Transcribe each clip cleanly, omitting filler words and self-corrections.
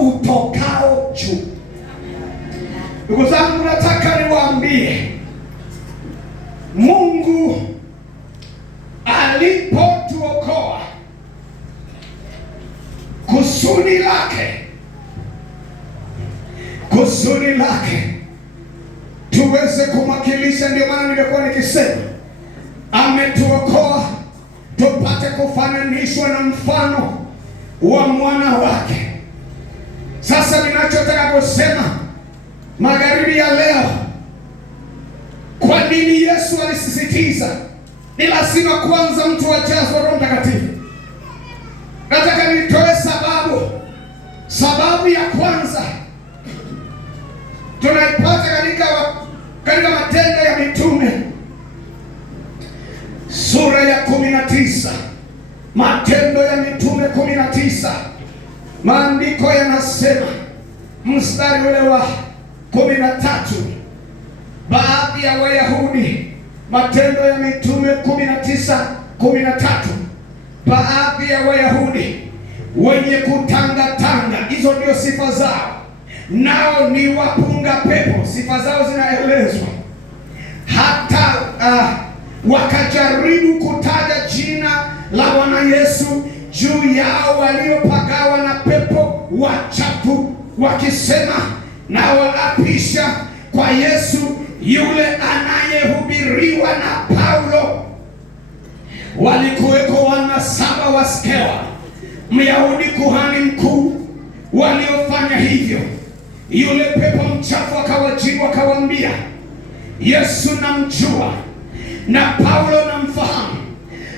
utokao juu. Ndugu zangu, nataka niwaambie, Mungu alipotuokoa, kusudi lake tuweze kumwakilisha. Ndio maana nimekuwa nikisema ametuokoa tupate kufananishwa na mfano wa mwana wake. Sasa ninachotaka kusema magharibi ya leo, kwa nini Yesu alisisitiza ni lazima kwanza mtu ajazwe Roho Mtakatifu? Nataka nitoe sababu ya kwanza tunaipata katika Matendo ya Mitume sura ya 19. Matendo ya Mitume 19, maandiko yanasema mstari ule wa 13, baadhi ya Wayahudi. Matendo ya Mitume 19:13, baadhi ya Wayahudi wenye kutangatanga, hizo ndio sifa zao, nao ni wapunga pepo. Sifa zao zinaelezwa hata wakajaribu kutaja jina la Bwana Yesu juu yao waliopagawa na pepo wachafu, wakisema na waapisha kwa Yesu yule anayehubiriwa na Paulo. Walikuweko wana 7 wa Skewa, Myahudi kuhani mkuu, waliofanya hivyo. Yule pepo mchafu akawajibu akawaambia, Yesu namjua na Paulo namfahamu,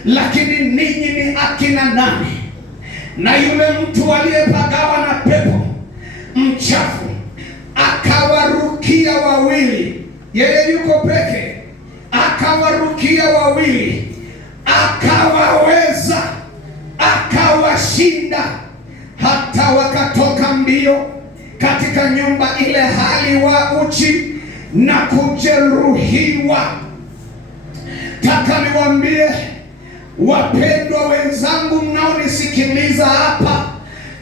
lakini ninyi ni akina nani? Na yule mtu aliyepagawa na pepo mchafu akawarukia wawili, yeye yuko peke, akawarukia wawili, akawaweza, akawashinda, hata wakatoka mbio katika nyumba ile hali wa uchi na kujeruhiwa. Taka niwaambie wapendwa wenzangu mnaonisikiliza hapa,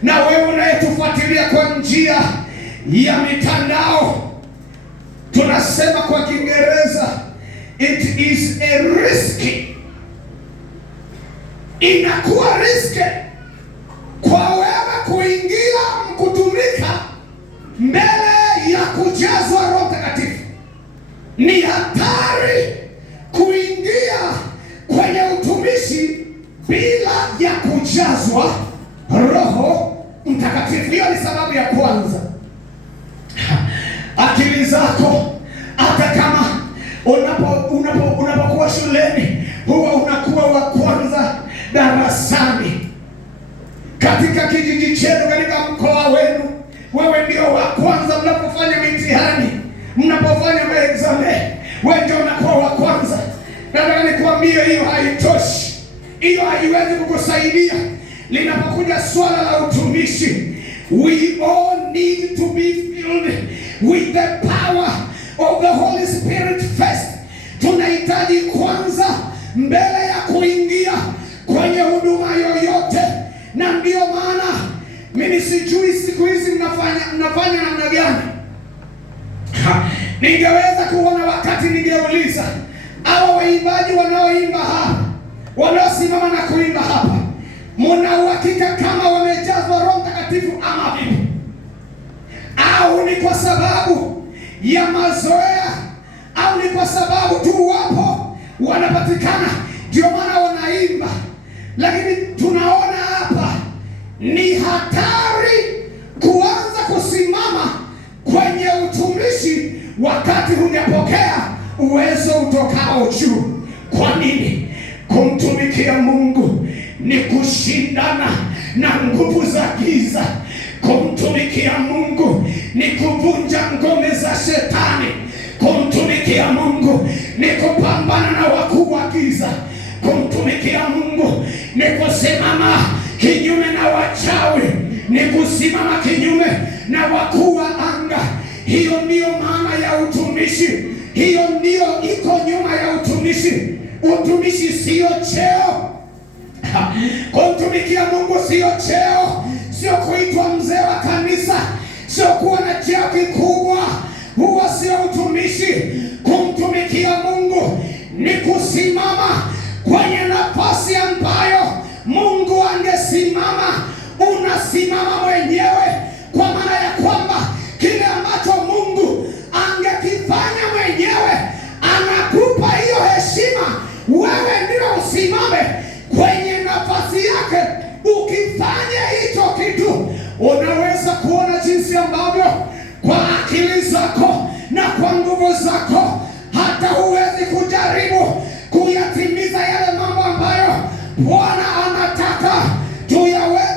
na wewe unayetufuatilia kwa njia ya mitandao, tunasema kwa Kiingereza it is a risky. Inakuwa riski kwa wewe kuingia kutumika mbele ya kujazwa Roho Mtakatifu. Ni hatari kuingia kwenye utumishi bila ya kujazwa Roho Mtakatifu. Hiyo ni sababu ya kwanza. Akili zako, hata kama unapokuwa shuleni, huwa unakuwa wa kwanza darasani. Katika kijiji chenu, katika mkoa wenu, wewe ndio wa kwanza mnapofanya mitihani, mnapofanya maexame, wewe ndio unakuwa wa kwanza. Nataka nikwambie, hiyo haitoshi. Hiyo haiwezi kukusaidia linapokuja swala la utumishi. We all need to be filled with the power of the Holy Spirit first. Tunahitaji kwanza, mbele ya kuingia kwenye huduma yoyote. Na ndio maana mimi sijui siku hizi mnafanya namna gani. Ningeweza kuona wakati ningeuliza hawa waimbaji wanaoimba hapa, wanaosimama na kuimba hapa, mna uhakika kama wamejazwa Roho Mtakatifu ama vipi? Au ni kwa sababu ya mazoea, au ni kwa sababu tu wapo wanapatikana ndio maana wanaimba? Lakini tunaona hapa ni hatari kuanza kusimama kwenye utumishi wakati hujapokea uwezo utokao juu. Kwa nini? Kumtumikia Mungu ni kushindana na nguvu za giza. Kumtumikia Mungu ni kuvunja ngome za shetani. Kumtumikia Mungu ni kupambana na wakuu wa giza. Kumtumikia Mungu ni kusimama kinyume na wachawi, ni kusimama kinyume na wakuu wa anga. Hiyo ndiyo maana ya utumishi. Hiyo ndiyo iko nyuma ya utumishi. Utumishi sio cheo. Kumtumikia Mungu sio cheo, sio kuitwa mzee wa kanisa, kuwa na cheo kikubwa, huo sio utumishi. Kumtumikia Mungu ni kusimama kwenye nafasi ambayo Mungu angesimama. Unasimama mwenyewe, kwa maana ya kwamba kile ambacho Mungu angekifanya mwenyewe anakupa hiyo heshima. Wewe ndio usimame kwenye nafasi yake. Ukifanya hicho kitu, unaweza kuona jinsi ambavyo kwa akili zako na kwa nguvu zako hata huwezi kujaribu kuyatimiza yale mambo ambayo Bwana anataka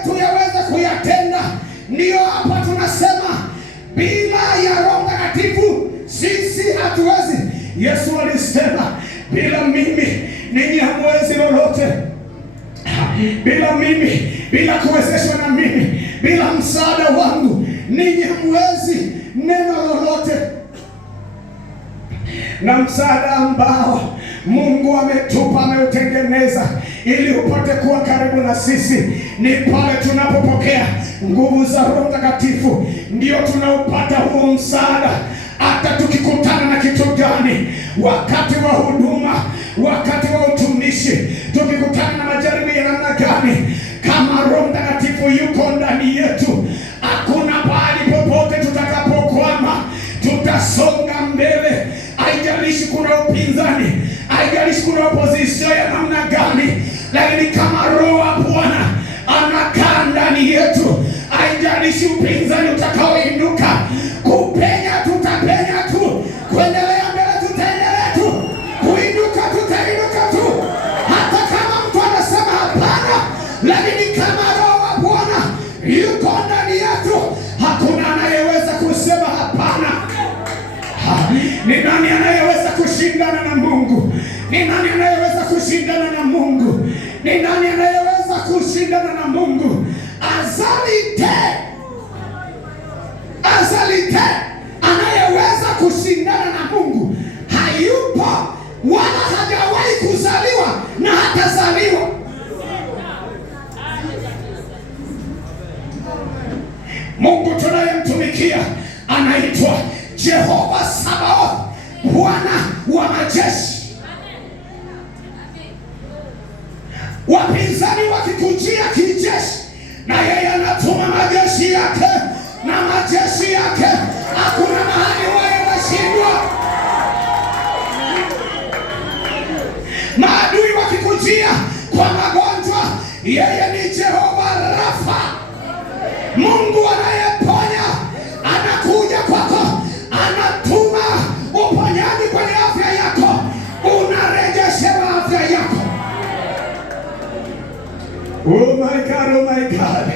tuyaweze kuyatenda. Ndiyo hapa tunasema bila ya Roho Mtakatifu sisi hatuwezi. Yesu alisema, bila mimi ninyi hamwezi lolote. Bila mimi, bila kuwezeshwa na mimi, bila msaada wangu ninyi hamwezi neno lolote. Na msaada ambao Mungu ametupa, ameutengeneza ili upate kuwa karibu na sisi, ni pale tunapopokea nguvu za Roho Mtakatifu, ndio tunaupata huo msaada. Hata tukikutana na kitu gani, wakati wa huduma, wakati wa utumishi, tukikutana na majaribu ya namna gani, kama Roho Mtakatifu yuko ndani yetu, hakuna pahali popote tutakapokwama. Tutasonga mbele, haijalishi kuna upinzani, haijalishi kuna opposition ya namna gani, lakini kama Roho wa Bwana anakaa ndani yetu, haijalishi upinzani utakaoinuka, kupenya tutapenya tu, kuendelea mbele tutaendelea tu, kuinuka tutainuka tu. Hata kama mtu anasema hapana, lakini kama Roho wa Bwana yuko ndani yetu, hakuna anayeweza kusema hapana. Ni nani anayeweza kushindana na Mungu? Ni nani anayeweza kushindana na Mungu? Ni nani anayeweza kushindana na Mungu? Azalite anayeweza kushindana na Mungu hayupo, wala hajawahi kuzaliwa na hatazaliwa. Mungu tunayemtumikia anaitwa Jehova Sabaoth, Bwana wa majeshi. Wapinzani wakikujia kijeshi, na yeye anatuma majeshi yake, na majeshi yake hakuna mahali wanashindwa. Maadui wakikujia kwa magonjwa, yeye ni Jehova Rafa, Mungu anayeponya. Anakuja kwako, anatuma uponyaji kwenye afya yako, unarejeshewa afya yako. Oh my God, oh my God.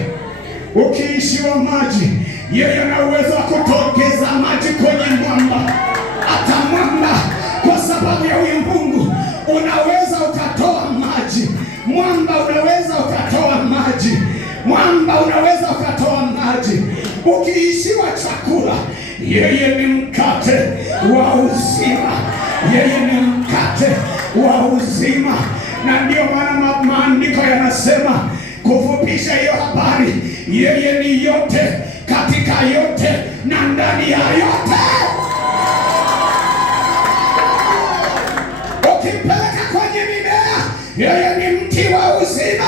Ukiishiwa maji, yeye ana uwezo wa kutokeza maji kwenye mwamba. Hata mwamba, kwa sababu ya huyu Mungu, unaweza ukatoa maji. Mwamba unaweza ukatoa maji. Mwamba unaweza ukatoa maji. Ukiishiwa chakula, yeye ni mkate wa uzima. Yeye ni mkate wa uzima. Na ndio maana maandiko yanasema, kufupisha hiyo habari, yeye ni yote katika yote na ndani ya yote. Ukimpeleka kwenye mimea, yeye ni mti wa uzima.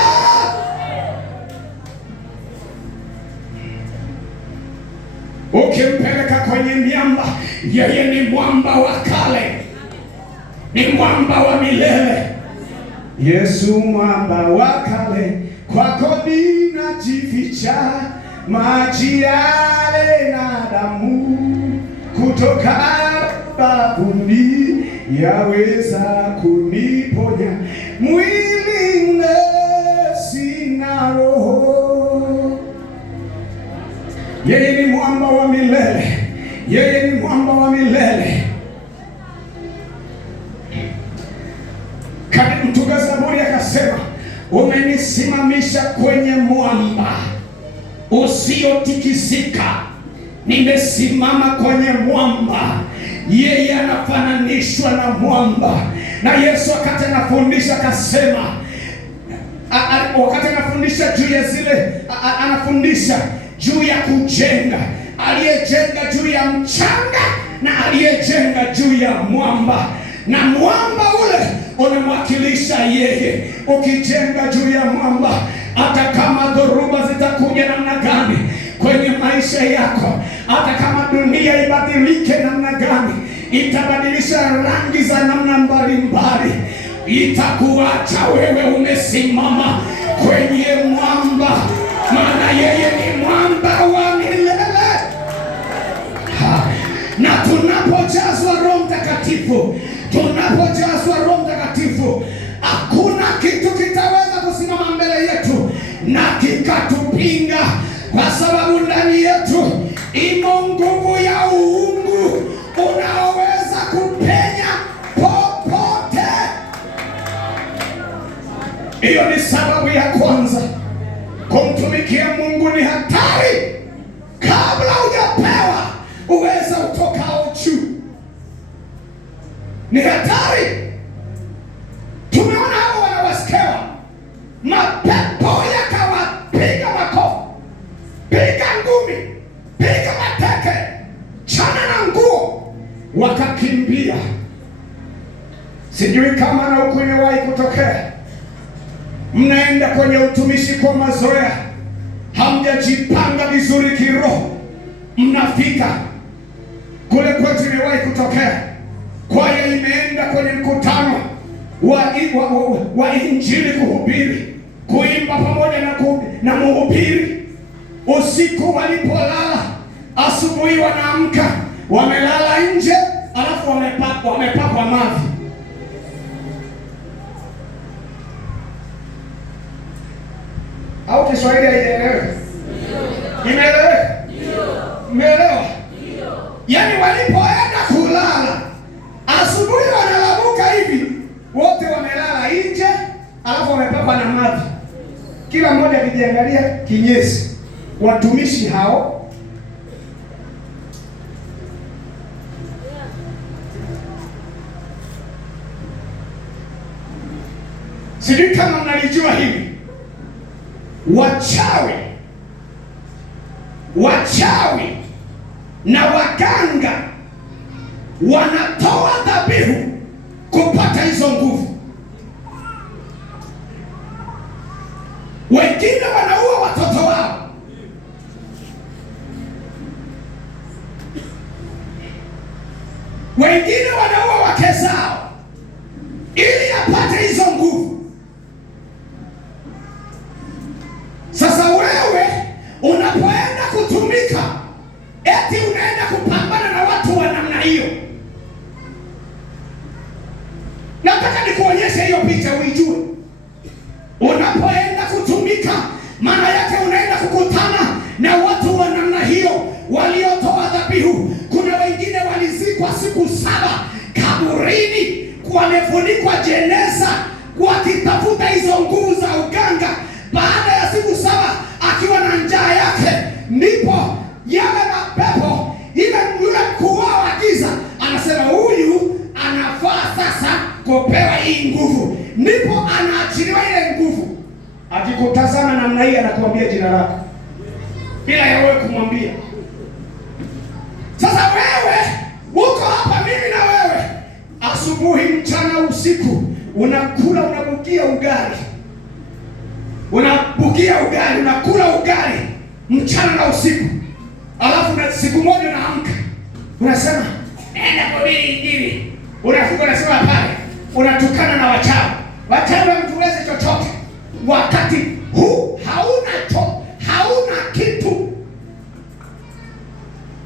Ukimpeleka kwenye miamba, yeye ni mwamba wa kale, ni mwamba wa milele. Yesu mwamba wa kale, kwako ninajificha, maji yale na damu kutoka bavuni yaweza kuniponya, mwili sina roho. Yeye ni mwamba wa milele, yeye ni mwamba wa milele. Mtunga Zaburi akasema, umenisimamisha kwenye mwamba usiotikisika. Nimesimama kwenye mwamba. Yeye anafananishwa na mwamba. Na Yesu wakati anafundisha akasema, wakati anafundisha juu ya zile, anafundisha juu ya kujenga, aliyejenga juu ya mchanga na aliyejenga juu ya mwamba, na mwamba ule unamwakilisha yeye. Ukijenga juu ya mwamba, hata kama dhoruba zitakuja namna gani kwenye maisha yako, hata kama dunia ibadilike namna gani, itabadilisha rangi za namna mbalimbali, itakuacha wewe umesimama kwenye mwamba, maana yeye ni mwamba wa milele. Na tunapojazwa Roho Mtakatifu, hakuna kitu kitaweza kusimama mbele yetu na kikatupinga, kwa sababu ndani yetu imo nguvu ya uungu unaoweza kupenya popote. Hiyo ni sababu ya kwanza. Kumtumikia Mungu ni hatari. Kabla hujapewa uweza utokao juu, ni hatari. Tumeona hao wanawaskewa, mapepo yakawapiga makofi, piga ngumi, piga mateke, chana na nguo, wakakimbia. Sijui kama na huku imewahi kutokea. Mnaenda kwenye utumishi kwa mazoea, hamjajipanga vizuri kiroho, mnafika kule. Kwetu imewahi kutokea, kwaya imeenda kwenye mkutano wa injili kuhubiri, kuimba pamoja na mhubiri. Usiku walipolala, asubuhi wanaamka wamelala nje, alafu wamepakwa mavi. Au Kiswahili haieleweki? Imeeleweka? Umeelewa? Yaani walipoenda kulala, asubuhi wanalamuka hivi, wote wamelala nje, alafu wamepakwa na mavi, kila mmoja akijiangalia kinyesi. Watumishi hao sijui kama mnalijua hili, wachawi na waganga wanatoa dhabihu kupata hizo nguvu. Wengine wanaua watoto wao, wengine wanaua wake zao ili apate hizo nguvu. Sasa wewe unapoenda kutumika, eti unaenda kupambana na watu wa namna hiyo. Nataka nikuonyeshe hiyo picha uijue. Unapoenda kutumika, maana yake unaenda kukutana na watu wa namna hiyo waliotoa dhabihu. Kuna wengine walizikwa siku 7 kaburini, wamefunikwa jeneza, wakitafuta hizo nguvu za uganga. Baada ya siku 7 akiwa na njaa yake, ndipo yale mapepo, yule mkuu wao wa giza anasema huyu anafaa sasa kupewa hii nguvu, ndipo anaachiliwa ile nguvu. Akikutazama namna hii anakuambia jina lako bila ya wewe kumwambia. Sasa wewe uko hapa, mimi na wewe, asubuhi, mchana, usiku, unakula, unabukia ugali, unakula ugali mchana na usiku. Alafu na siku moja unaamka unasema nenda kuhubiri injili, unafika unasema pale, unatukana na wachawi mtuweze chochote, wakati huu hauna kitu.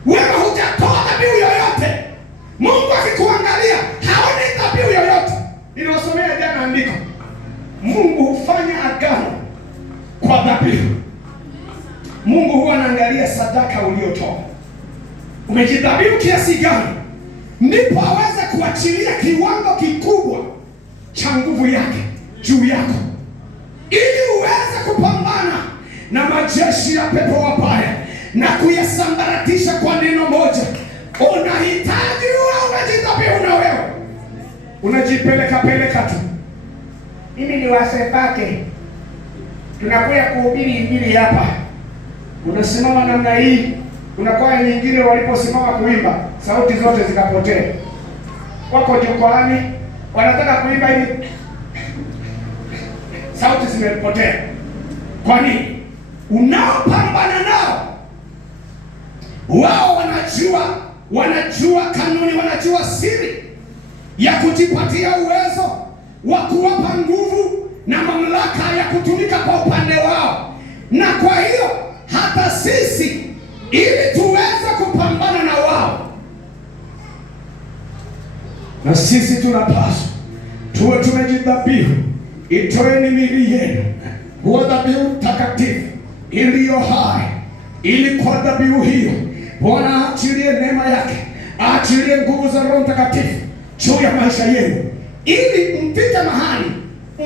Wewe hujatoa dhabihu yoyote. Mungu akikuangalia haoni dhabihu yoyote. Ninasomea jana andiko, Mungu hufanya agano kwa dhabihu. Mungu huwa anaangalia sadaka uliotoa, umejidhabihu kiasi gani, ndipo aweze kuachilia kiwango kikubwa cha nguvu yake juu yako, ili uweze kupambana na majeshi ya pepo wabaya na kuyasambaratisha kwa neno moja. Unahitaji uwe umejidhabihu, na wewe unajipeleka tu. Mimi ni wasepake, tunakuja kuhubiri injili hapa. Unasimama namna hii, Kuna kwaya nyingine waliposimama kuimba, sauti zote zikapotea. Wako jukwaani wanataka kuimba hivi, sauti zimepotea. Kwa nini? Unaopambana nao wao wanajua kanuni, wanajua siri ya kujipatia uwezo wa kuwapa nguvu na mamlaka ya kutumika kwa upande wao. Na kwa hiyo hata sisi, ili tuweze kupambana na wao, na sisi tunapaswa tuwe tumejidhabihu. Itoeni miili yenu kuwa dhabihu takatifu iliyo hai, ili kwa dhabihu hiyo Bwana aachilie neema yake, aachilie nguvu za Roho Mtakatifu juu ya maisha yenu, ili mpite mahali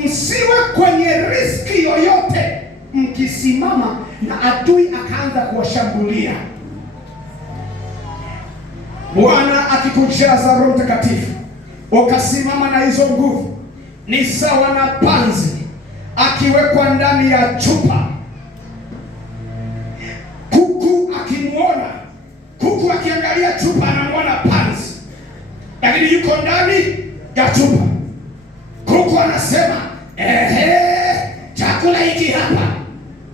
msiwe kwenye riski yoyote mkisimama na adui akaanza kuwashambulia. Bwana akikujaza Roho Mtakatifu ukasimama na hizo nguvu, ni sawa na panzi akiwekwa ndani ya chupa. Kuku akiangalia chupa anamwona panzi, lakini yuko ndani ya chupa. Kuku anasema chakula hiki hapa.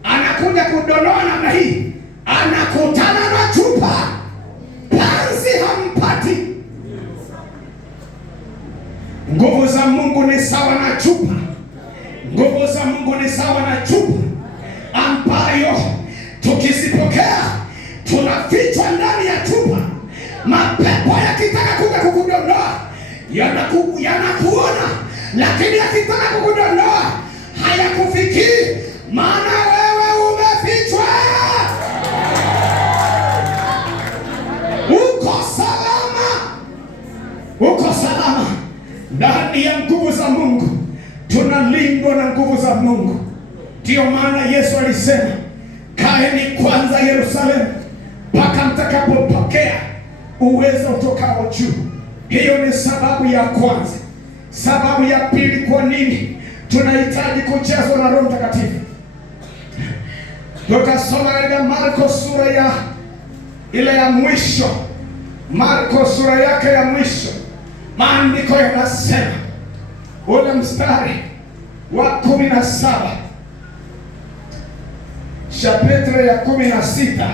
Anakuja kudonoa namna hii, anakutana na chupa, panzi hampati. Nguvu za Mungu ni sawa na chupa. Nguvu za Mungu ni sawa na chupa ambayo tukizipokea tunafichwa ndani ya chupa. Mapepo yakitaka kuja kukudondoa yanakuona, lakini yakitaka kukudondoa hayakufikii, maana wewe umefichwa. Uko salama, uko salama ndani ya nguvu za Mungu. Tunalindwa na nguvu za Mungu. Ndiyo maana Yesu alisema, kaeni kwanza Yerusalemu mpaka mtakapopokea uwezo utokao juu. Hiyo ni sababu ya kwanza. Sababu ya pili, kwa nini tunahitaji kujazwa na Roho Mtakatifu? Tukasoma katika Marko sura ya ile ya mwisho, Marko sura yake ya mwisho, maandiko yanasema ule mstari wa 17, chapitre ya 16,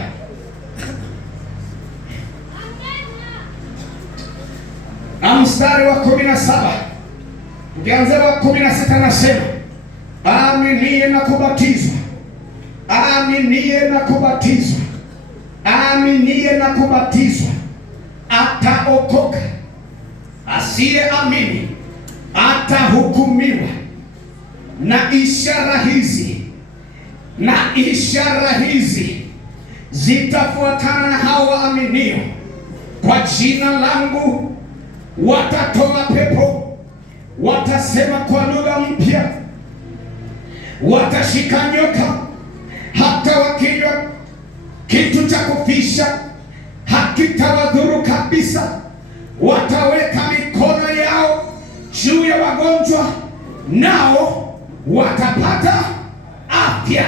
na mstari wa 17, ukianzia wa 16 nasema, aaminie na kubatizwa, aaminie na kubatizwa, aaminie na kubatizwa ataokoka, asiyeamini atahukumiwa. Na ishara hizi zitafuatana na hao waaminio: kwa jina langu watatoa pepo, watasema kwa lugha mpya, watashika nyoka, hata wakinywa kitu cha kufisha hakitawadhuru kabisa, wataweka mikono yao juu ya wagonjwa, nao watapata afya.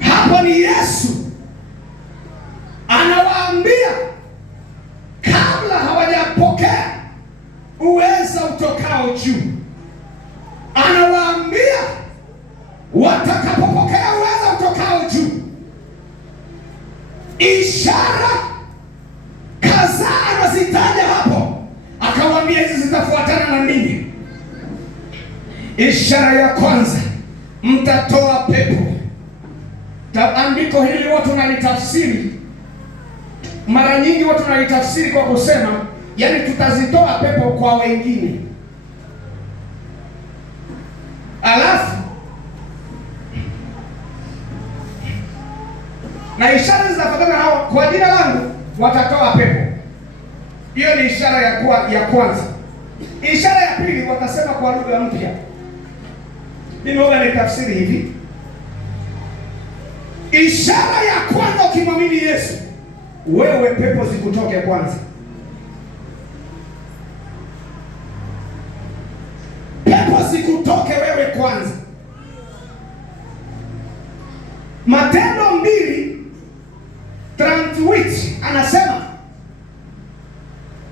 Hapo ni Yesu anawaambia kabla hawajapokea uwezo utokao juu. Anawaambia watakapopokea uwezo utokao juu, ishara kadhaa anazitaja hapo, akawaambia hizi zitafuatana na nini. Ishara ya kwanza, mtatoa pepo. Andiko hili watu wanalitafsiri, mara nyingi watu wanalitafsiri kwa kusema, yani tutazitoa pepo kwa wengine, alafu na ishara zitafuatana hao, kwa jina langu watatoa pepo. Hiyo ni ishara ya kwanza. Ishara ya pili, watasema kwa lugha mpya. Mimi huwa nitafsiri hivi: ishara ya kwanza, ukimwamini Yesu, wewe pepo zikutoke kwanza. Pepo zikutoke wewe kwanza. Matendo 2:38 anasema,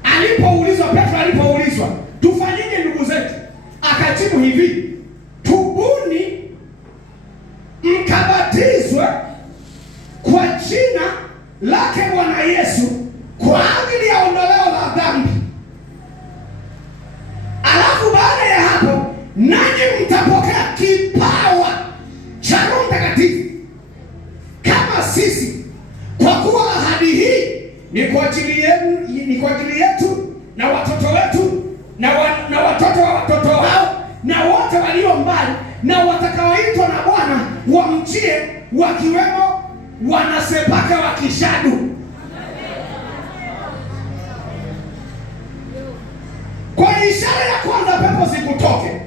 Petro alipoulizwa tufanyije ndugu zetu, akajibu hivi, tubuni mkabatizwe kwa jina lake Bwana Yesu kwa ajili ya ondoleo la dhambi, alafu baada ya hapo nanyi mtapokea kipawa cha Roho Mtakatifu kama sisi, kwa kuwa ahadi hii ni kwa ajili yetu na watoto wetu na watoto wa watoto wao na wote walio mbali na watakaoitwa na Bwana wamjie, wakiwemo wanasepaka wa Kishadu. Kwa ishara ya kwanza pepo zikutoke,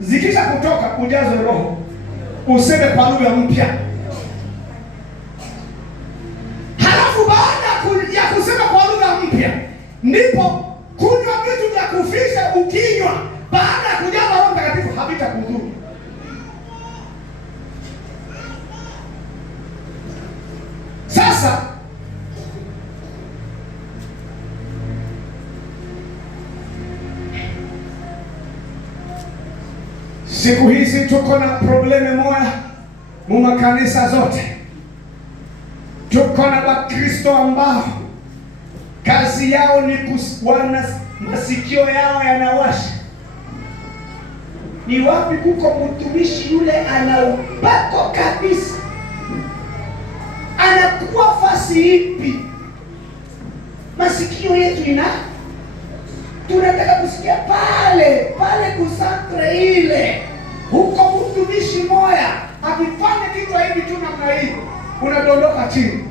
zikisha kutoka ujazwe Roho, useme kwa lugha mpya. Halafu baada ya kusema kwa lugha mpya, ndipo kunywa vitu vya kufisha ukinywa baada ya kujaza Roho Mtakatifu havitakudhuru. Sasa siku hizi tuko na probleme moja mu makanisa zote. Tuko na Wakristo ambao kazi yao ni wana masikio yao yanawasha. Ni wapi kuko mtumishi yule ana upako kabisa, anakuwa fasi ipi? Masikio yetu tunataka kusikia pale kusantre ile. Huko mtumishi moya akifanya kitu hivi tu namna hii, unadondoka chini.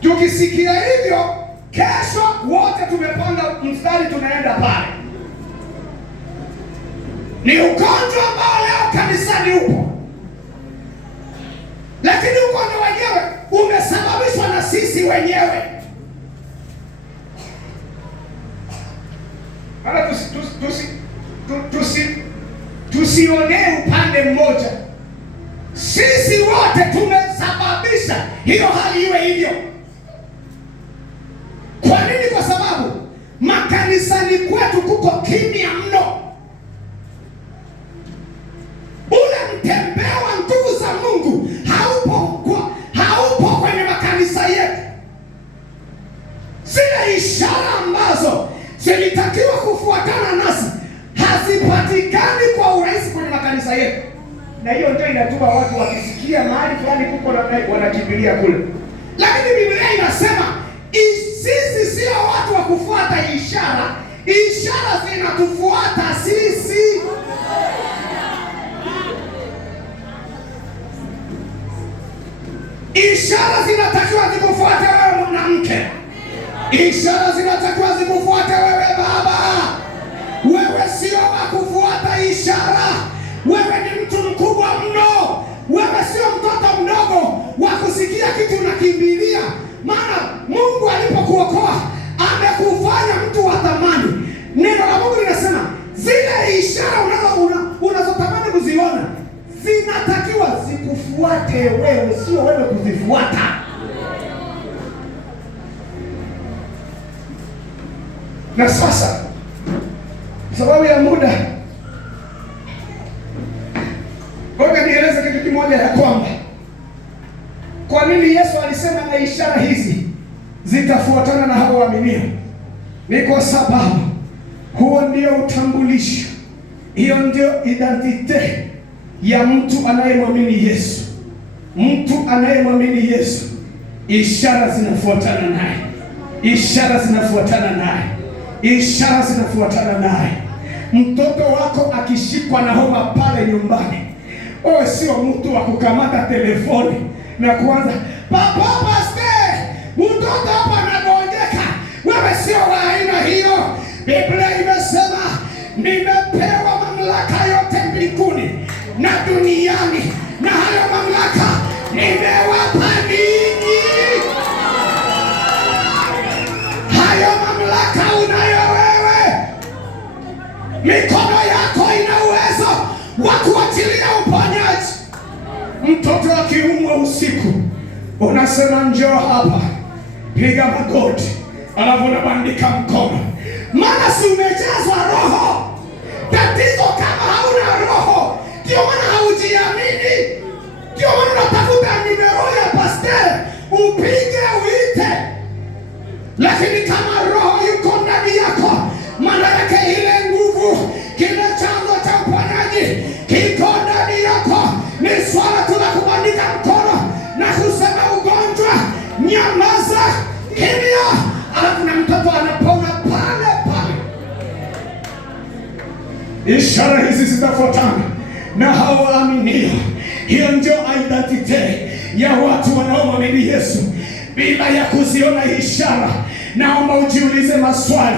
Tukisikia hivyo, kesho wote tumepanga mstari tunaenda pale. Ni ugonjwa ambao leo kanisani upo, lakini ugonjwa wenyewe umesababishwa na sisi wenyewe. Hata tusionee upande mmoja. Sisi wote tumesababisha hiyo hali iwe hivyo. Kwa nini? Kwa sababu makanisani kwetu kuko kimya mno. Ule mtembeo wa nguvu za Mungu haupo kwenye makanisa yetu. Zile ishara ambazo zilitakiwa kufuatana nasi hazipatikani kwa urahisi kwenye makanisa yetu, na hiyo ndio inatuma watu wakisikia mahali fulani kuko na wanakimbilia kule. Lakini Biblia inasema sisi sio watu wa kufuata ishara. Ishara zinatufuata sisi. Ishara zinatakiwa zikufuate wewe mwanamke. Ishara zinatakiwa zikufuate wewe baba. Wewe sio wa kufuata ishara. Wewe ni mtu mkubwa mno. Wewe sio mtoto mdogo wa kusikia kitu unakimbilia. Maana Mungu alipokuokoa amekufanya mtu wa thamani. Neno la Mungu linasema zile ishara unazotamani kuziona zinatakiwa zikufuate wewe, sio wewe kuzifuata. Na sasa sababu ya muda, ngoja nieleze kitu kimoja, ya kwamba kwa nini Yesu alisema na ishara hizi zitafuatana na hao waaminio. Ni kwa sababu huo ndio utambulisho, hiyo ndio identite ya mtu anayemwamini Yesu. Mtu anayemwamini Yesu, ishara zinafuatana naye, ishara zinafuatana naye, ishara zinafuatana naye. Mtoto wako akishikwa na homa pale nyumbani, wewe sio mtu wa kukamata telefoni na kuanza papa paste, mtoto hapa anagonjeka. Wewe sio wa aina hiyo. Biblia imesema nimepewa mamlaka yote mbinguni na duniani, na hayo mamlaka nimewapa ninyi. Hayo mamlaka unayo wewe. Mikono yako ina uwezo wa kuachilia uponyaji. Mtoto akiumwa usiku, unasema njoo hapa, piga magoti, alafu unabandika mkono, maana si umejazwa Roho. Tatizo kama hauna Roho, ndio maana haujiamini, ndio maana unatafuta nimero ya pastor upige uite. Lakini kama Roho yuko ndani yako, maana yake ile nguvu, kile chanzo cha uponyaji kiko ndani yako. Ni swala tu la kubandika mkono na kusema ugonjwa nyamaza, kimya, alafu na mtoto anapona pale pale. Ishara hizi zitafuatana na hao waaminio. Hiyo ndio identity ya watu wanaomwamini Yesu. Bila ya kuziona ishara, naomba ujiulize maswali.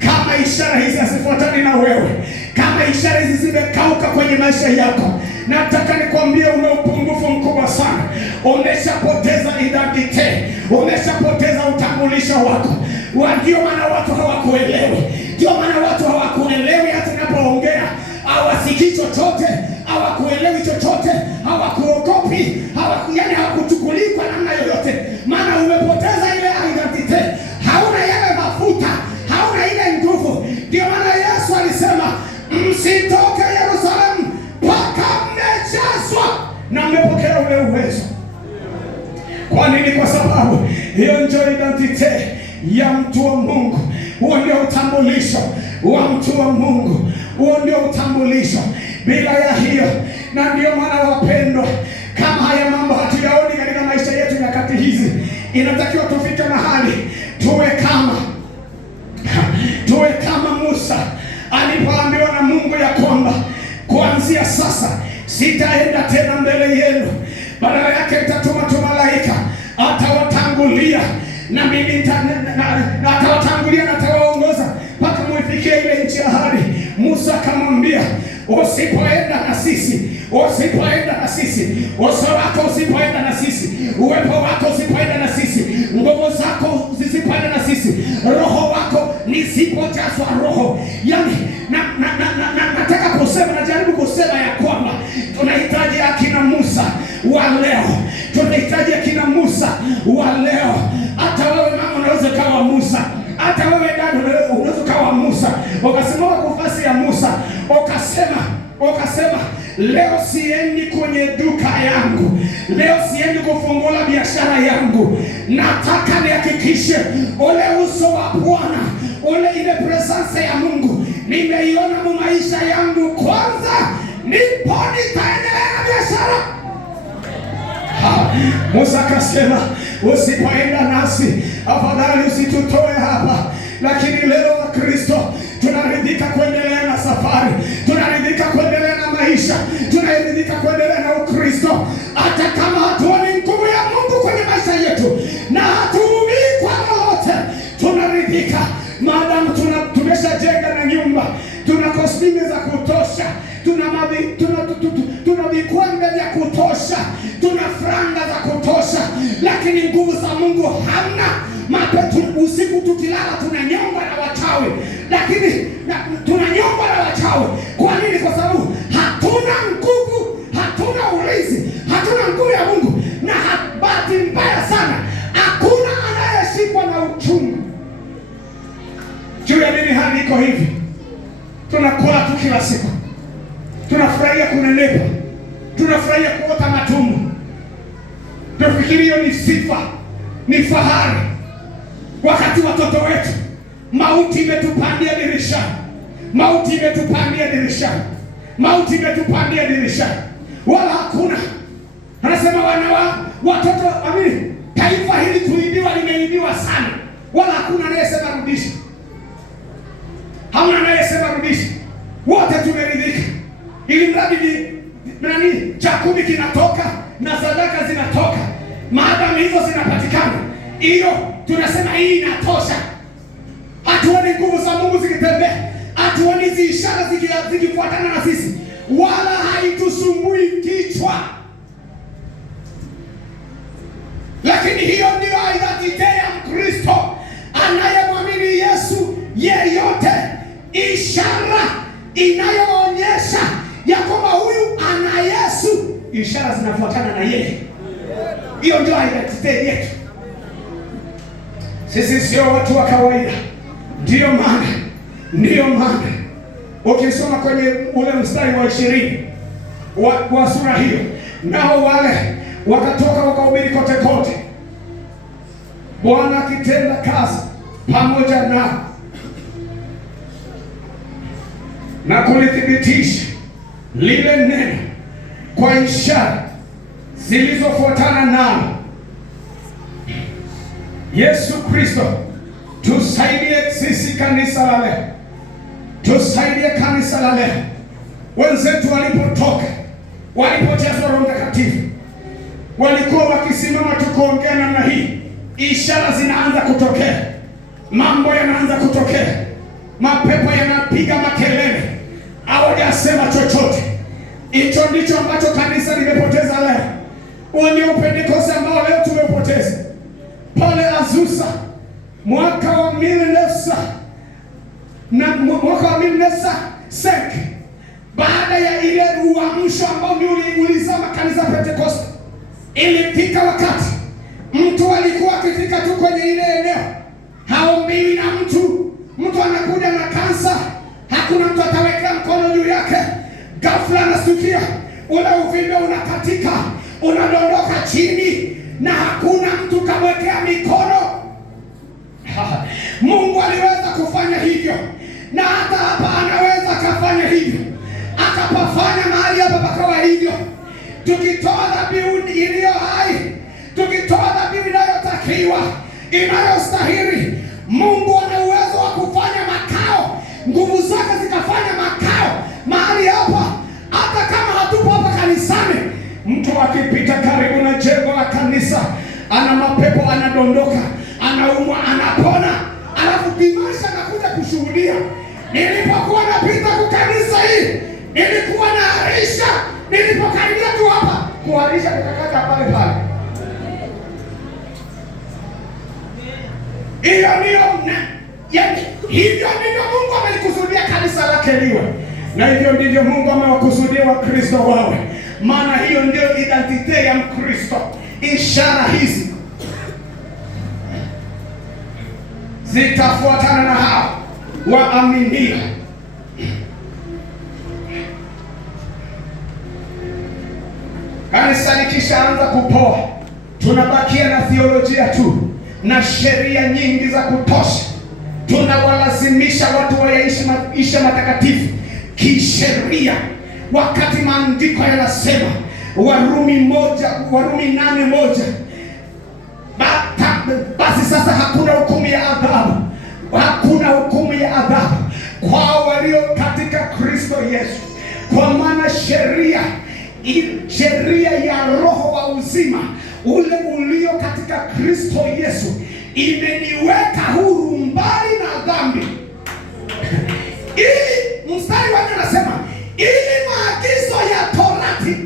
Kama ishara hizi hazifuatani na wewe, kama ishara hizi zimekauka kwenye maisha yako, nataka nikwambie una upungufu mkubwa sana. Umeshapoteza identity, umeshapoteza utambulisho wako. Ndio maana watu hawakuelewi, ndio maana watu hawakuelewi. Hata unapoongea hawasikii chochote, hawakuelewi chochote, hawakuogopi, yani hawakuchukulii kwa namna yoyote, maana umepoteza ile identity. Hauna yale mafuta, hauna ile nguvu. Ndio maana Yesu alisema msitoke Yerusalemu mpaka mmejazwa na mmepokea ule uwezo. Kwa nini? Kwa sababu hiyo ndio identity ya mtu wa Mungu. Huo ndio utambulisho wa mtu wa Mungu, huo ndio utambulisho. Bila ya hiyo, na ndio maana wapendwa, kama haya mambo hatuyaoni katika maisha yetu nyakati hizi, inatakiwa tufike mahali tuwe kama Musa alipoambiwa na Mungu ya kwamba kuanzia sasa sitaenda tena mbele yenu, badala yake nitatuma malaika atawatangulia, na mimi atawatangulia na atawaongoza mpaka muifikie ile nchi ya ahadi. Musa akamwambia, usipoenda na sisi, uso wako usipoenda na sisi, uwepo wako usipoenda na sisi, nguvu zako zisipoenda na sisi, Roho wako nisipojazwa Roho. Yani nataka kusema, najaribu kusema ya kwamba tunahitaji akina Musa wa leo, tunahitaji akina Musa wa leo. Hata wewe mama unaweza kawa Musa, hata wewe dada unaweza kawa Musa. Ukasimama kwa nafasi ya Musa, ukasema leo siendi kwenye duka yangu, leo siendi kufungula biashara yangu, nataka nihakikishe ule uso wa Bwana, ile presence ya Mungu nimeiona mu maisha yangu kwanza, ndipo nitaendelea na biashara. Musa akasema, usipoenda nasi afadhali usitutoe hapa. Lakini leo wa Kristo tunaridhika kuendelea na safari, tunaridhika kuendelea na maisha, tunaridhika kuendelea na Ukristo, hata kama hatuoni nguvu ya Mungu kwenye maisha yetu na hatuumii kwa lolote. Tunaridhika maadamu tumeshajenga na nyumba, tuna kostime za kutosha, tuna vikwembe vya kutosha, tuna franga za kutosha, lakini nguvu za Mungu hamna. Usiku tukilala tunanyongwa na wachawi, lakini tunanyongwa na wachawi. Kwa nini? Kwa sababu hatuna nguvu, hatuna ulinzi, hatuna nguvu ya Mungu. Na bahati mbaya sana, hakuna anayeshikwa na uchungu. Juu ya nini hali iko hivi? Tunakula tu kila siku, tunafurahia kunenepa, tunafurahia kuota matumbo, tunafikiri hiyo ni sifa, ni fahari, wakati watoto wetu mauti imetupandia dirishani, mauti imetupandia dirishani, mauti imetupandia dirishani, wala hakuna. Anasema watoto amini, taifa hili kuibiwa, limeibiwa sana, wala hakuna anayesema rudisha. Hamna anayesema rudisha, wote tumeridhika. Ili mradi cha kumi kinatoka na sadaka zinatoka, maadamu hizo zinapatikana, hiyo tunasema hii inatosha. Hatuoni nguvu za Mungu zikitembea, hatuoni hizi ishara zikifuatana na sisi, wala haitusumbui kichwa. Lakini hiyo ndio identity ya Mkristo anayemwamini Yesu. Yeyote ishara inayoonyesha ya kwamba huyu ana Yesu, ishara zinafuatana na yeye. Hiyo ndio identity yetu. Sisi sio watu wa kawaida. Ndiyo maana ukisoma kwenye ule mstari wa 20 wa sura hiyo, nao wale wakatoka wakahubiri kote kote, Bwana akitenda kazi pamoja nao na kulithibitisha lile neno kwa ishara zilizofuatana nalo. Yesu Kristo, tusaidie sisi kanisa la leo. Tusaidie kanisa la leo. Wenzetu walipotoka, walipojazwa Roho Mtakatifu, walikuwa wakisimama tukuongea namna hii, ishara zinaanza kutokea, mambo yanaanza kutokea, mapepo yanapiga makelele, hawajasema chochote. Hicho ndicho ambacho kanisa limepoteza leo. Ule Pentekoste ambao leo tumepoteza pale Azusa mwaka wa 1905, baada ya ile uamsho ambao ulizama kanisa Pentekoste, ilifika wakati mtu alikuwa akifika tu kwenye ile eneo, haombiwi na mtu anakuja na kansa, hakuna mtu atawekea mkono juu yake, ghafla anasikia ule uvimbe unakatika, unadondoka chini na hakuna mtu kamwekea mikono. Mungu aliweza kufanya hivyo, na hata hapa anaweza kufanya hivyo, akapafanya mahali hapa pakawa hivyo. Tukitoa dhabihu iliyo hai, tukitoa dhabihu inayotakiwa, inayostahili, Mungu ana uwezo wa kufanya makao, nguvu zake zikafanya makao mahali hapa. Hata kama hatupo hapa kanisani, mtu akipita karibu na jengo la kanisa, ana mapepo anadondoka, anaumwa, anapona. Alafu Dimasha anakuja kushuhudia, nilipokuwa napita kwa kanisa hii, nilikuwa naarisha, nilipokaribia tu hapa kuarisha nikakata pale. Hiyo ndio hivyo ndivyo Mungu amelikusudia kanisa lake liwe, na hivyo ndivyo Mungu amewakusudia Wakristo wawe. Maana hiyo ndio identity ya Mkristo. Ishara hizi zitafuatana na hao waaminio. Kanisa likishaanza kupoa, tunabakia na theolojia tu na sheria nyingi za kutosha. Tunawalazimisha watu wayaishi maisha matakatifu kisheria, wakati maandiko yanasema Warumi 8:1, basi sasa hakuna hukumu ya adhabu, hakuna hukumu ya adhabu kwa walio katika Kristo Yesu, kwa maana sheria ya roho wa uzima ule ulio katika Kristo Yesu imeniweka huru mbali na dhambi. Ili mstari wake anasema, ili maagizo ya Torati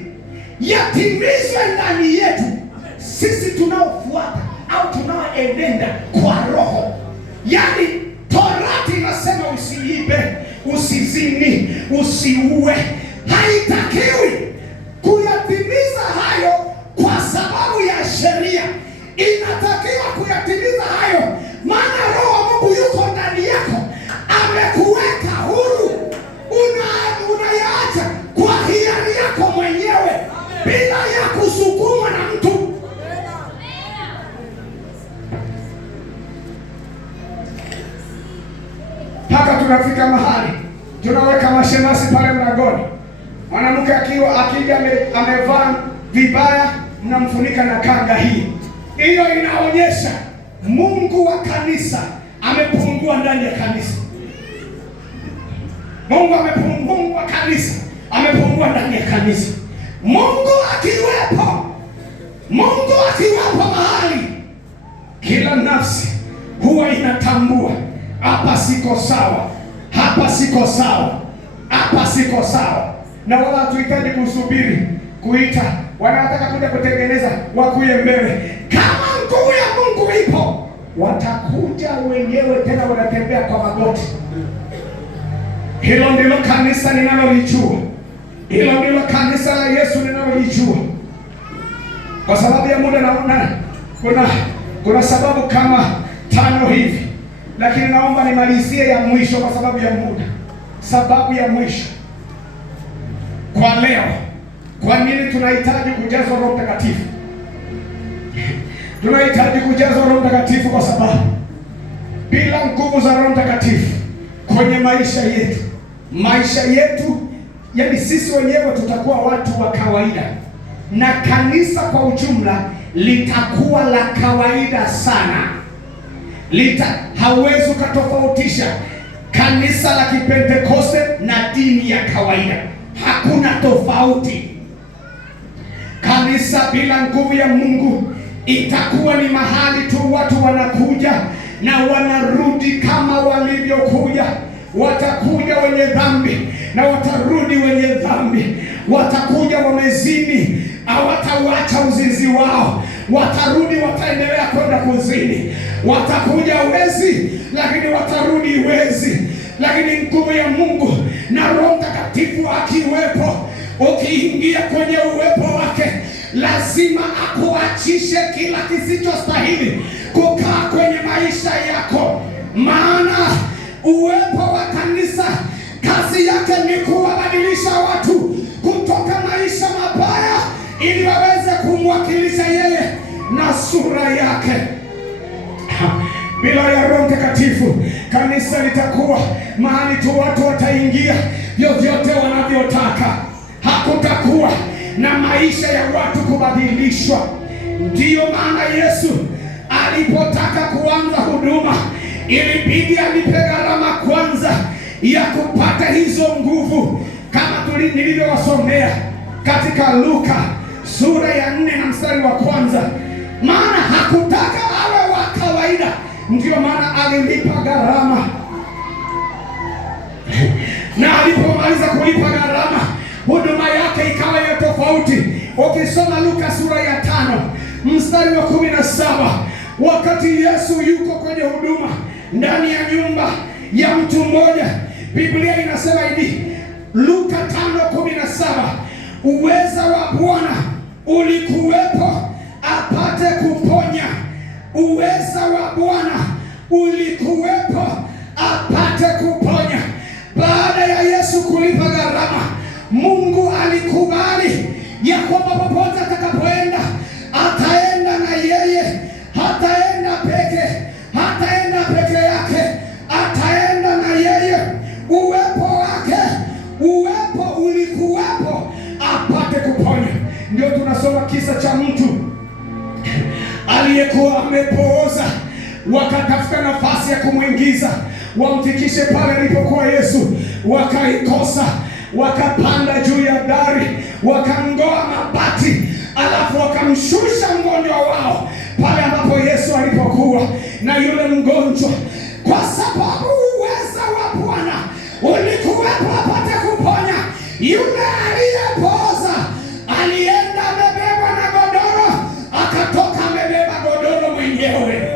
yatimizwe ndani yetu sisi tunaofuata au tunaoenenda kwa roho. Yaani Torati inasema usiibe, usizini, usiue. Haitakiwi kuyatimiza hayo kwa sababu ya sheria. Inatakiwa kuyatimiza hayo maana Roho wa Mungu yuko ndani yako, amekuweka huru. Unayaacha kwa hiari yako mwenyewe bila ya kusukumwa na mtu. Mpaka tunafika mahali tunaweka mashemasi pale mlangoni. Mwanamke akija amevaa vibaya, mnamfunika na kanga hii. Hiyo inaonyesha Mungu wa kanisa amepungua ndani ya kanisa. Mungu wa kanisa amepungua ndani ya kanisa. Mungu akiwepo mahali, kila nafsi huwa inatambua, hapa siko sawa, hapa siko sawa, hapa siko sawa. Na wala hatuhitaji kusubiri kuita wanataka kuja kutengeneza wakuye mbele. Kama nguvu ya Mungu ipo, watakuja wenyewe, tena wanatembea kwa magoti. Hilo ndilo kanisa ninalolijua. Hilo ndilo kanisa la Yesu ninalolijua. Kwa sababu ya muda naona kuna sababu kama 5 hivi, lakini naomba nimalizie ya mwisho kwa sababu ya muda. Sababu ya mwisho kwa leo, kwa nini tunahitaji kujazwa Roho Mtakatifu? Tunahitaji kujazwa Roho Mtakatifu kwa sababu bila nguvu za Roho Mtakatifu kwenye maisha yetu, yani sisi wenyewe tutakuwa watu wa kawaida, na kanisa kwa ujumla litakuwa la kawaida sana. Hauwezi ukatofautisha kanisa la Kipentekoste na dini ya kawaida, hakuna tofauti. Kanisa bila nguvu ya Mungu itakuwa ni mahali tu watu wanakuja na wanarudi kama walivyokuja. Watakuja wenye dhambi na watarudi wenye dhambi. Watakuja wamezini, hawatauacha uzinzi wao, watarudi wataendelea kwenda kuzini. Watakuja wezi, lakini watarudi wezi. Lakini nguvu ya Mungu na Roho Mtakatifu akiwepo, ukiingia kwenye uwepo wake, lazima akuachishe kila kisichostahili kukaa kwenye maisha yako. Maana uwepo wa kanisa kazi yake ni kuwabadilisha watu kutoka maisha mabaya ili waweze kumwakilisha yeye na sura yake. Bila ya Roho Mtakatifu, kanisa litakuwa mahali tu watu wataingia vyovyote wanavyotaka. Hakutakuwa na maisha ya watu kubadilishwa. Ndiyo maana Yesu alipotaka kuanza huduma, ilibidi alipe gharama kwanza ya kupata hizo nguvu, kama nilivyowasomea katika Luka sura ya 4 na mstari wa 1. Maana hakutaka awe wa kawaida, ndio maana alilipa gharama. Na alipomaliza kulipa gharama, huduma yake ikawa ya tofauti. Ukisoma Luka sura ya 5 mstari wa 17, wakati Yesu yuko kwenye huduma ndani ya nyumba ya mtu mmoja, Biblia inasema hivi, Luka 5:17, uweza wa Bwana ulikuwepo apate kuponya. Uweza wa Bwana ulikuwepo apate kuponya. Baada ya Yesu kulipa gharama, Mungu alikubali ya kwamba popote atakapoenda, ataenda na yeye. Hataenda peke yake, ataenda na yeye. Uwepo ulikuwepo apate kuponya. Ndio tunasoma kisa cha mtu aliyekuwa amepooza, wakatafuta nafasi ya kumwingiza wamfikishe pale alipokuwa Yesu, wakaikosa. Wakapanda juu ya dari, wakangoa mabati, alafu wakamshusha mgonjwa wao pale ambapo Yesu alipokuwa. Na yule mgonjwa, kwa sababu uweza wa Bwana ulikuwepo apate kuponya, yule aliyepooza alienda amebeba na godoro, akatoka amebeba godoro mwenyewe.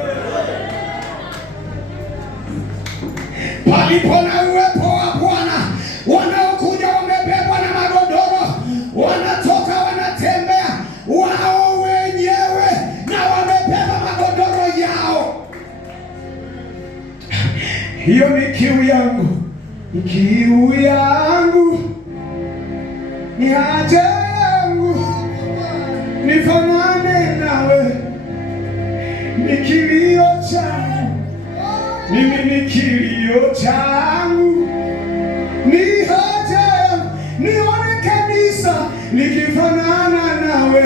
Palipo na uwepo wa Bwana, wanaokuja wamebebwa na magodoro, wanatoka wanatembea wao wenyewe na wamebeba magodoro yao. Hiyo ni kiu yangu, ni haja yangu, nifanane nawe, ni kilio changu, mimi ni kilio changu, ni haja yangu, nione kanisa likifanana nawe,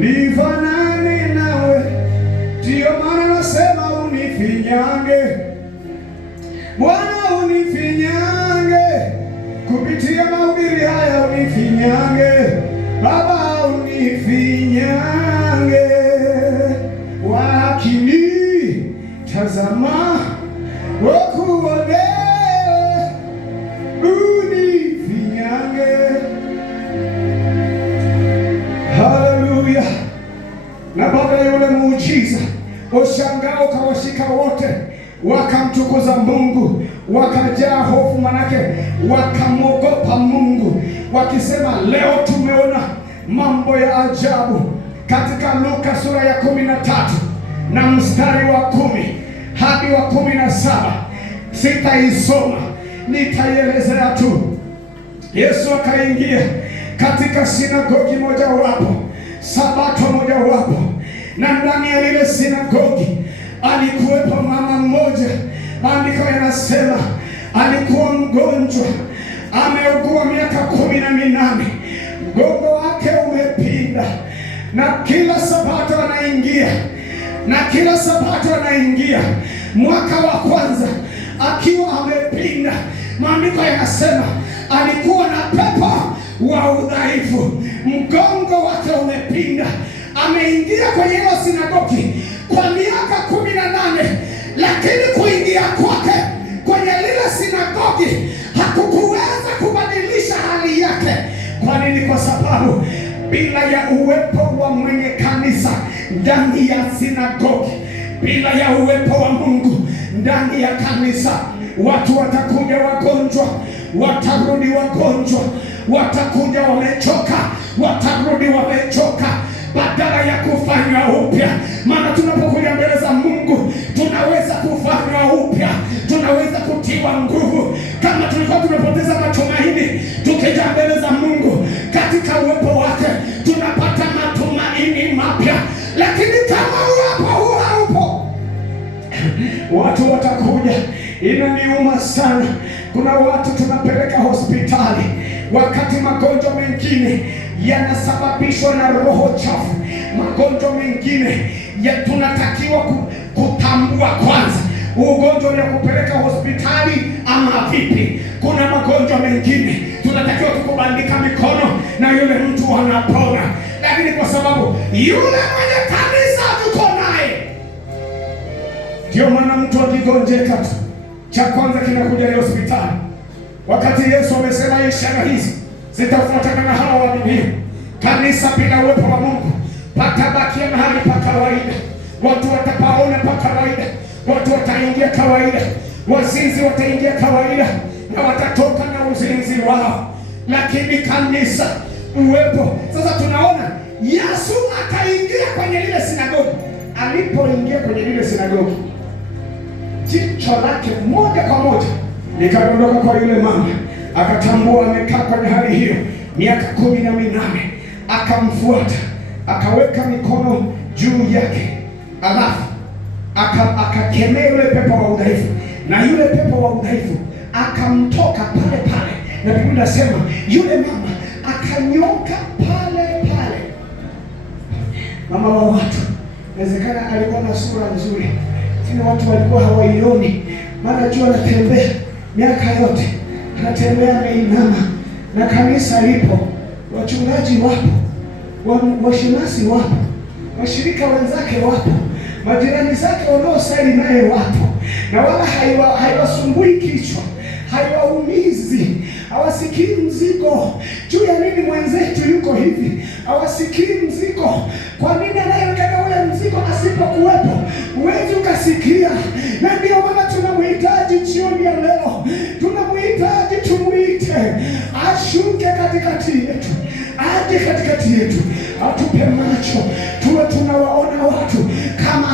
lifanane nawe. Ndiyo maana nasema unifinyange Bwana, unifinyange kupitia mahubiri haya, unifinyange Baba, unifinyange. Wakini tazama wakuone, unifinyange. Haleluya. Na baada ya yule muujiza, ushangao kawashika wote, wakamtukuza Mungu, wakajaa hofu, manake wakamwogopa Mungu, wakisema leo tumeona mambo ya ajabu katika Luka sura ya 13 na mstari wa 10 hadi wa 17. Sitaisoma, nitaielezea tu. Yesu akaingia katika sinagogi mojawapo, sabato mojawapo, na ndani ya lile sinagogi alikuwepo mama mmoja. Maandiko yanasema alikuwa mgonjwa, ameugua miaka 18, mgongo wake umepinda, na kila sabato anaingia, mwaka wa kwanza akiwa amepinda. Maandiko yanasema alikuwa na pepo wa udhaifu, mgongo wake umepinda, ameingia kwenye hilo sinagogi kwa miaka 18, lakini kuingia kwake kwenye lile sinagogi hakukuweza kubadilisha hali yake. Kwa nini? Kwa sababu bila ya uwepo wa mwenye kanisa ndani ya sinagogi, bila ya uwepo wa Mungu ndani ya kanisa, watu watakuja wagonjwa, watarudi wagonjwa, watakuja wamechoka, watarudi wamechoka, badala ya kufanywa upya. Maana tunapokuja mbele za Mungu tunaweza kufanywa upya, tunaweza kutiwa nguvu. Kama tulikuwa tumepoteza matumaini, tukija mbele za Mungu katika uwepo wake tunapata matumaini mapya. Lakini kama uwepo haupo, watu watakuja. Inaniuma sana, kuna watu tunapeleka hospitali wakati magonjwa mengine yanasababishwa na roho chafu. Magonjwa mengine tunatakiwa kutambua kwanza ugonjwa ya kupeleka hospitali ama vipi. Kuna magonjwa mengine tunatakiwa tukubandika mikono na yule mtu anapona, lakini kwa sababu yule mwenye kanisa tuko naye, ndio maana mtu akigonjeka tu cha kwanza kinakuja ni hospitali. Wakati Yesu amesema ishara hizi zitafuatana na hawa waaminio, kanisa bila uwepo wa Mungu patabakia mahali pa kawaida. Watu watapaona pa kawaida, watu wataingia kawaida, wazinzi wataingia kawaida na watatoka na uzinzi wao. Lakini kanisa uwepo. Sasa tunaona Yesu akaingia kwenye lile sinagogi. Alipoingia kwenye lile sinagogi, jicho lake moja kwa moja likadondoka kwa yule mama, akatambua amekaa kwenye hali hiyo miaka 18. Akamfuata, akaweka mikono juu yake, alafu akakemea yule pepo wa udhaifu, na yule pepo wa udhaifu akamtoka pale pale, na Biblia inasema yule mama akanyoka pale pale. Mama wa watu, inawezekana alikuwa na sura nzuri, lakini watu walikuwa hawaioni, maana jua anatembea miaka yote, anatembea ameinama, na kanisa lipo, wachungaji wapo, washemasi wapo, washirika wenzake wapo, majirani zake wanaosali naye wapo, na wala haiwasumbui kichwa, haiwaumizi, hawasikii mzigo. Juu ya nini mwenzetu yuko hivi? Hawasikii mzigo. Kwa nini anayeweka ule mzigo asipokuwepo huwezi ukasikia? Na ndio maana tunamhitaji jioni ya leo, tunamhitaji, tumuite ashuke katikati yetu, aje katikati yetu, atupe macho, tuwe tunawaona watu kama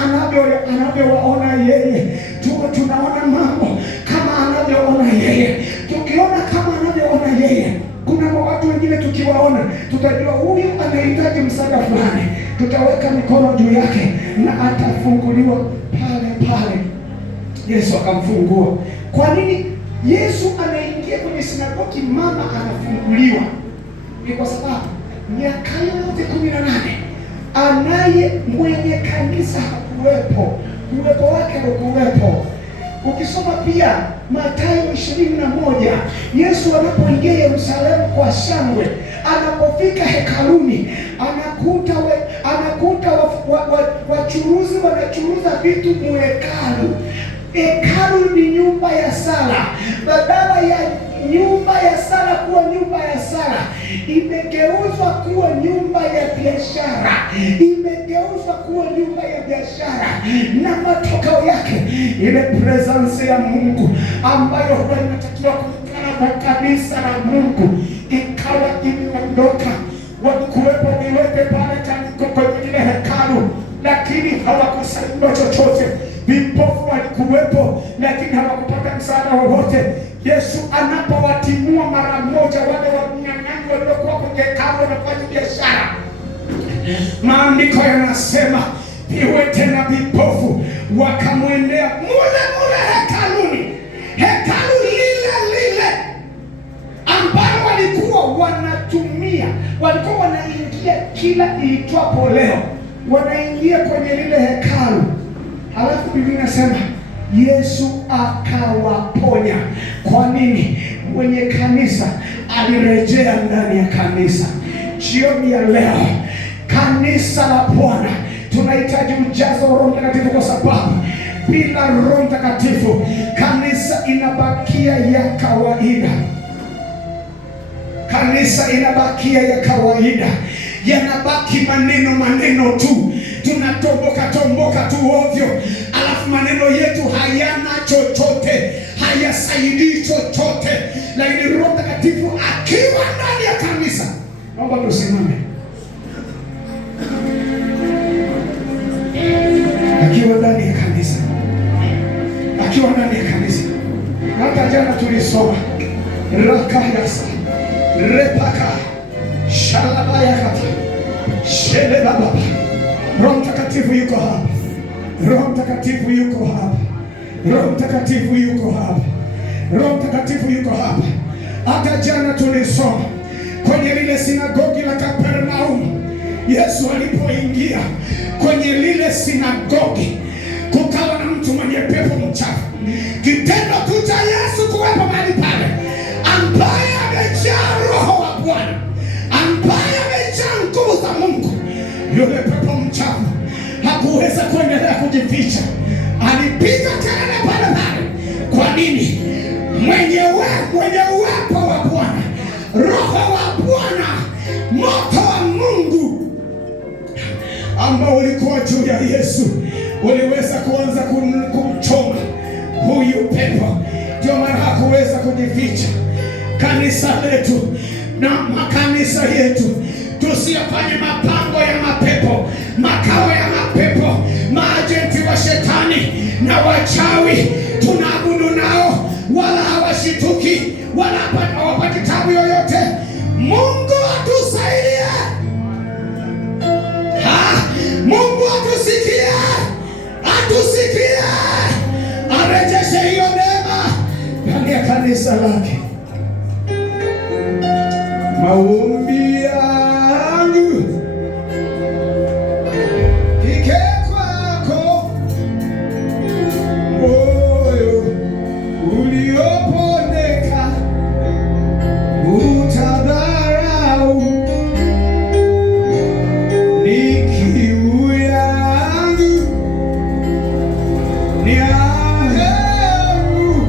anavyowaona yeye, tuwe tunaona mambo kama anavyoona yeye. Tukiona kama anavyoona yeye, kuna watu wengine tukiwaona tutajua huyu anahitaji msaada fulani, tutaweka mikono juu yake na atafunguliwa pale pale. Yesu akamfungua. Kwa nini Yesu anaingia kwenye sinagogi, mama anafunguliwa? Ni kwa sababu miaka yote 18 anaye mwenye kanisa hakuwepo, uwepo wake haukuwepo. Ukisoma pia Mathayo 21, Yesu anapoingia Yerusalemu kwa shangwe, anapofika hekaluni, anakuta wachuruzi wanachuruza vitu muhekalu. Hekalu ni nyumba ya sala. Badala ya nyumba ya sala kuwa nyumba ya sala, imegeuzwa kuwa nyumba ya biashara, imegeuzwa kuwa nyumba ya biashara. Na matokeo yake ile presence ya Mungu ambayo huwa inatakiwa kukutana na kanisa la Mungu ikawa imeondoka. walikuwepo viwete pale kwenye ile hekalu, lakini hawakusaidiwa chochote. Vipofu walikuwepo, lakini hawakupata msaada wowote. Yesu anapowatimua mara moja wale wanyang'anyi waliokuwa kwenye hekalu wanafanya biashara, maandiko yanasema viwete na vipofu wakamwendea mule hekaluni, hekalu lile ambalo walikuwa wanatumia, walikuwa wanaingia kila iitwapo leo, wanaingia kwenye lile hekalu. Halafu Biblia inasema Yesu akawaponya. Kwa nini? Mwenye kanisa alirejea ndani ya kanisa. Jioni ya leo, kanisa la Bwana tunahitaji ujazo wa Roho Mtakatifu, kwa sababu bila Roho Mtakatifu kanisa inabakia ya kawaida. Kanisa inabakia ya kawaida, yanabaki maneno tu, tunatomboka tu ovyo, alafu maneno yetu hayana chochote, hayasaidii chochote. Lakini Roho Mtakatifu akiwa ndani ya kanisa, naomba tusimame. Akiwa ndani ya kanisa, akiwa ndani ya kanisa. Hata jana tulisoma rakayasa repaka shalabaya kata shele baba. Roho Mtakatifu yuko hapa, Roho Mtakatifu yuko hapa, Roho Mtakatifu yuko hapa, Roho Mtakatifu yuko hapa. Hata jana tulisoma kwenye lile sinagogi la Kapernaum, Yesu alipoingia kwenye lile sinagogi, kukawa na mtu mwenye pepo mchafu. Kitendo tu cha Yesu kuwepo mahali pale, ambaye amejaa Roho wa Bwana, ambaye amejaa nguvu za Mungu, yule pepo mchafu hakuweza kuendelea kujificha, alipiga kelele pale pale. Kwa nini? Mwenye uwepo wa Bwana, Roho wa Bwana, moto wa Mungu ambao ulikuwa juu ya Yesu uliweza kuanza kumchoma huyu pepo. Ndio maana hakuweza kujificha. Kanisa letu na makanisa yetu tusiyafanye mapango ya mapepo, makao ya mapepo, maajenti wa shetani na wachawi. Tunaabudu nao, wala hawashituki, wala hawapati tabu yoyote. Mungu atusaidie, Mungu atusikie, arejeshe hiyo neema ndani ya kanisa lake. Maombi yangu ike kwako, moyo uliopondeka utadharau, ni kiu yangu ni aheru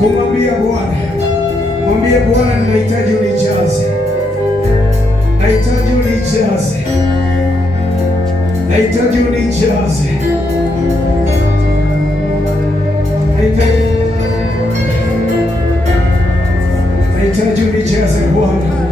kumwambia Bwana, mwambie Bwana, ninahitaji unijaze, nahitaji unijaze, nahitaji unijaze, nahitaji unijaze Bwana.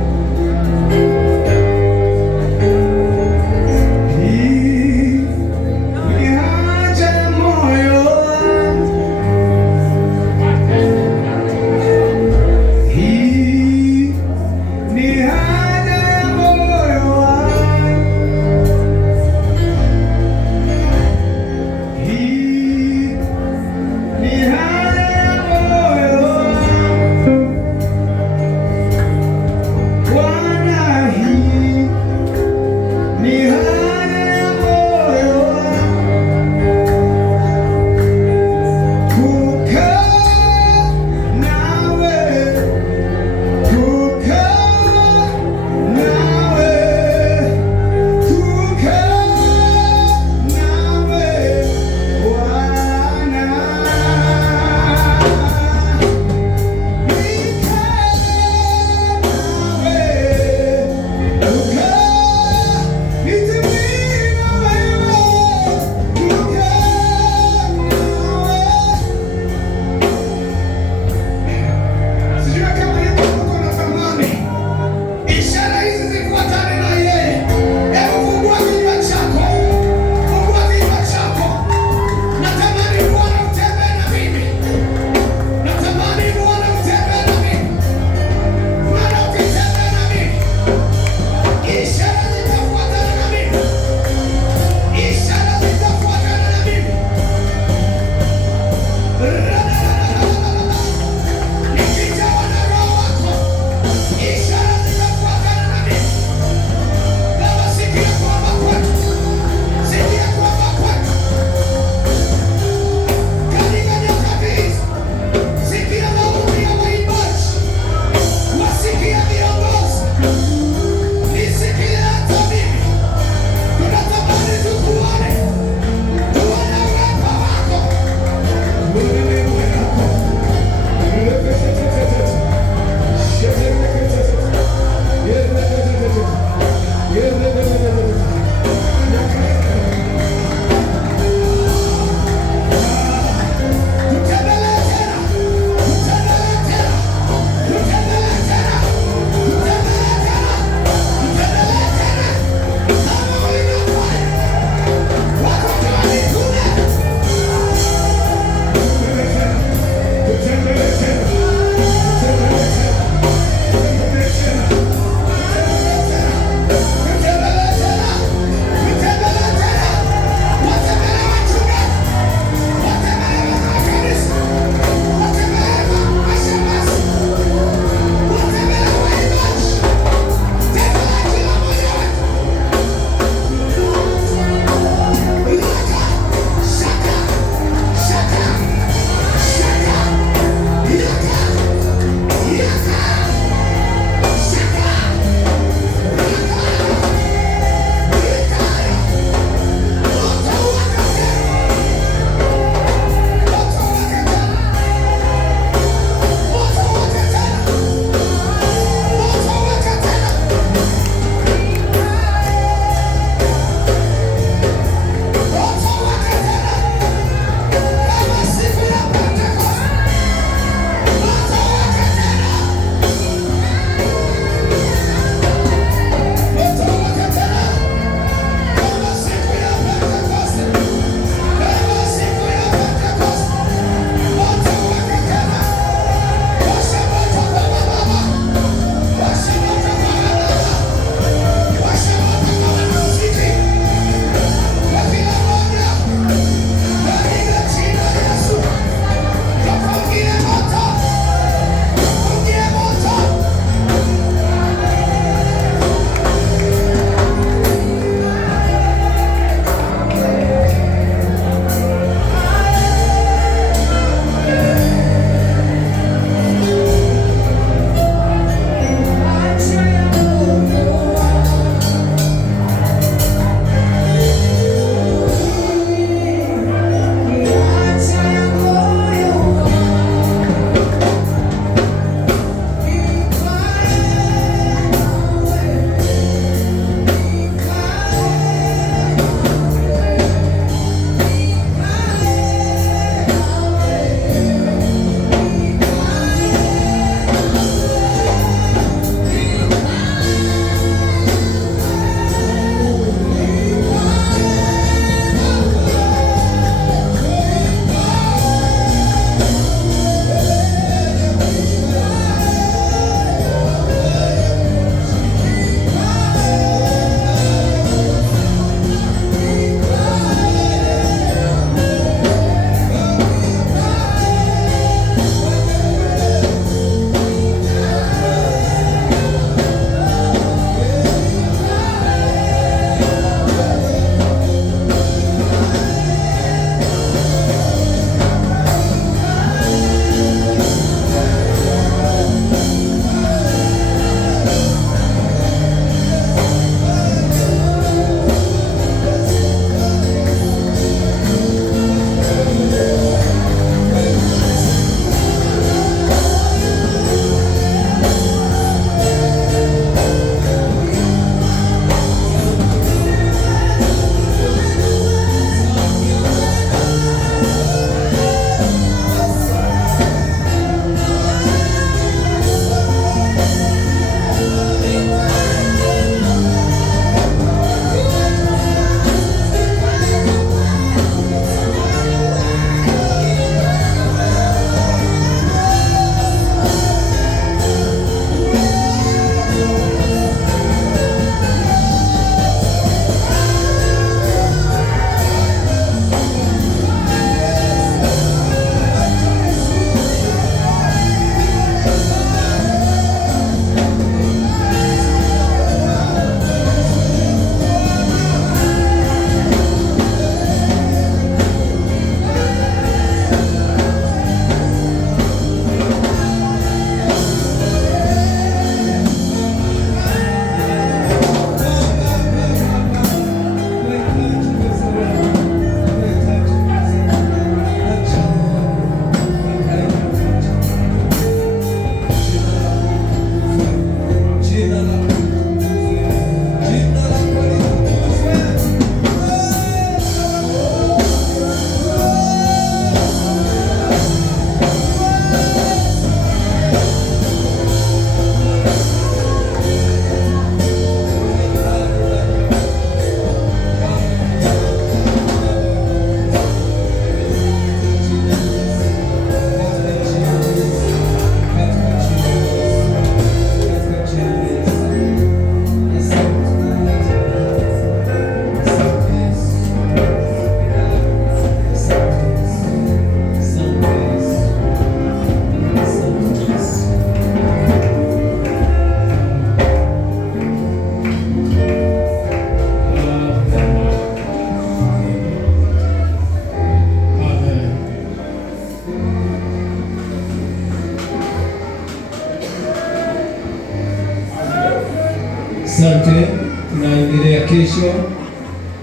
ile ya kesho.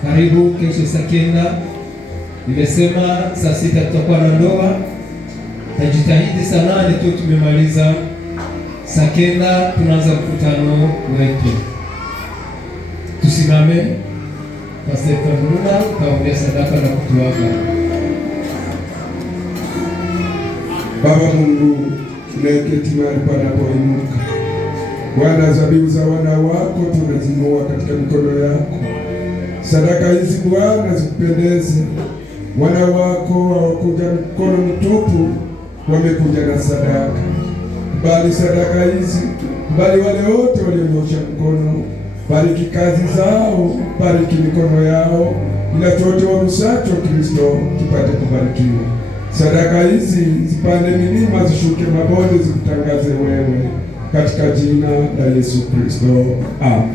Karibu kesho saa kenda. Nimesema saa 6 tutakuwa na ndoa. Tajitahidi saa 8 tu tumemaliza. Saa kenda tunaanza mkutano wetu. Tusimame. Pastor Fernanda kaombea sadaka na kutuaga. Baba Mungu, tunayeketi mahali panapoinuka, Bwana, zabibu za wana wako tunazing'oa katika mikono yako. Sadaka hizi Bwana zikupendeze. Wana wako hawakuja mikono mitupu, wamekuja na sadaka. Bali sadaka hizi, bali wale wote walionyosha mkono, bariki kazi zao, bariki mikono yao, ila chote warusacho Kristo kipate kubarikiwa. Sadaka hizi zipande milima, zishuke mabonde, zikutangaze wewe, katika jina la Yesu Kristo, amen.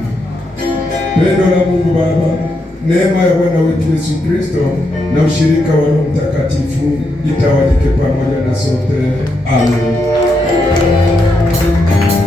Pendo la Mungu Baba, neema ya Bwana wetu Yesu Kristo na ushirika wa Roho Mtakatifu itawalike pamoja na sote, amen.